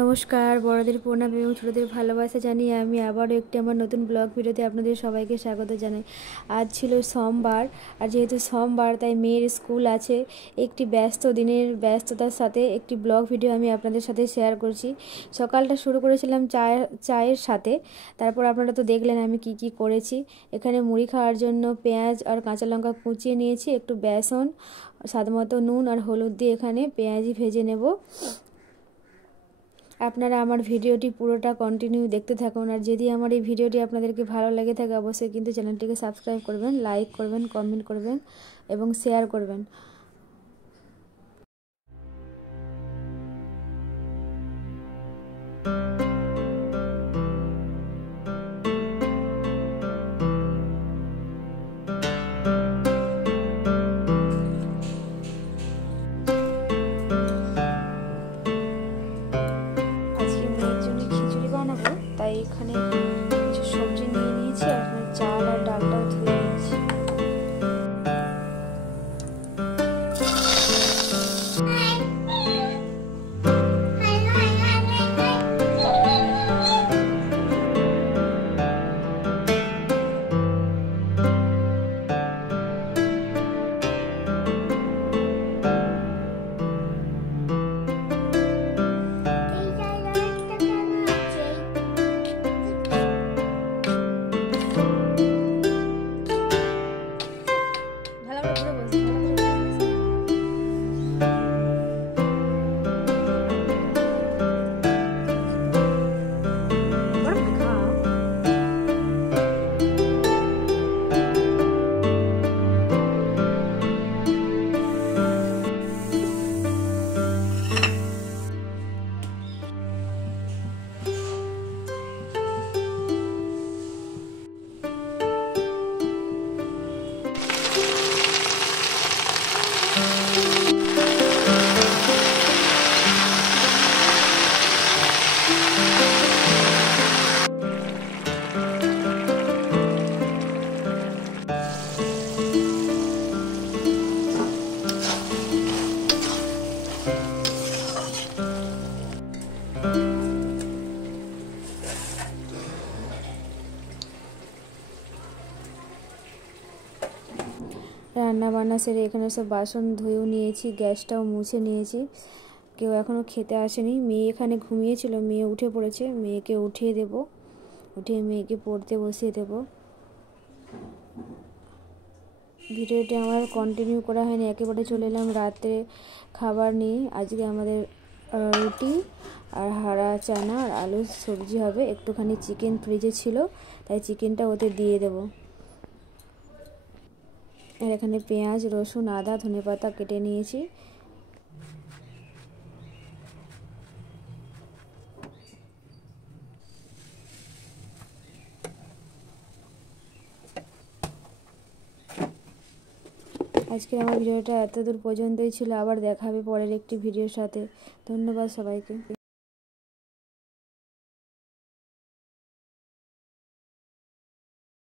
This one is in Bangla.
নমস্কার, বড়দের প্রণাম এবং ছোটদের ভালোবাসা জানিয়ে আমি আবারও একটি আমার নতুন ব্লগ ভিডিওতে আপনাদের সবাইকে স্বাগত জানাই। আজ ছিল সোমবার, আর যেহেতু সোমবার তাই মেয়ের স্কুল আছে। একটি ব্যস্ত দিনের ব্যস্ততার সাথে একটি ব্লগ ভিডিও আমি আপনাদের সাথে শেয়ার করছি। সকালটা শুরু করেছিলাম চায়ের সাথে। তারপর আপনারা তো দেখলেন আমি কি কি করেছি। এখানে মুড়ি খাওয়ার জন্য পেঁয়াজ আর কাঁচা লঙ্কা কুচিয়ে নিয়েছি, একটু বেসন, স্বাদমতো নুন আর হলুদ দিয়ে এখানে পেঁয়াজি ভেজে নেব। আপনারা আমার ভিডিওটি পুরোটা কন্টিনিউ দেখতে থাকুন। আর যদি আমার এই ভিডিওটি আপনাদেরকে ভালো লেগে থাকে অবশ্যই কিন্তু চ্যানেলটিকে সাবস্ক্রাইব করবেন, লাইক করবেন, কমেন্ট করবেন এবং শেয়ার করবেন। আজকে মেয়ের জন্য খিচুড়ি বানাবো, তাই এখানে কিছু সবজি নিয়ে নিয়েছি আর এখানে চাল আর ডালটাও ধুয়ে নিয়েছি। রান্না বান্না সেরে এখানে সব বাসন ধুয়েও নিয়েছি, গ্যাসটাও মুছে নিয়েছি। কেউ এখনও খেতে আসেনি। মেয়ে এখানে ঘুমিয়েছিল, মেয়ে উঠে পড়েছে। মেয়েকে উঠিয়ে দেব, উঠিয়ে মেয়েকে পড়তে বসিয়ে দেব। ভিডিওটি আমার কন্টিনিউ করা হয়নি, একেবারে চলে এলাম রাত্রে খাবার নিয়ে। আজকে আমাদের রুটি আর হারা চানা আর আলুর সবজি হবে। একটুখানি চিকেন ফ্রিজে ছিল, তাই চিকেনটা ওতে দিয়ে দেবো। আর এখানে পেঁয়াজ, রসুন, আদা, ধনেপাতা কেটে নিয়েছি। আজকের আমার ভিডিওটা এতদূর পর্যন্তই ছিল। আবার দেখা হবে পরের একটি ভিডিওর সাথে। ধন্যবাদ সবাইকে।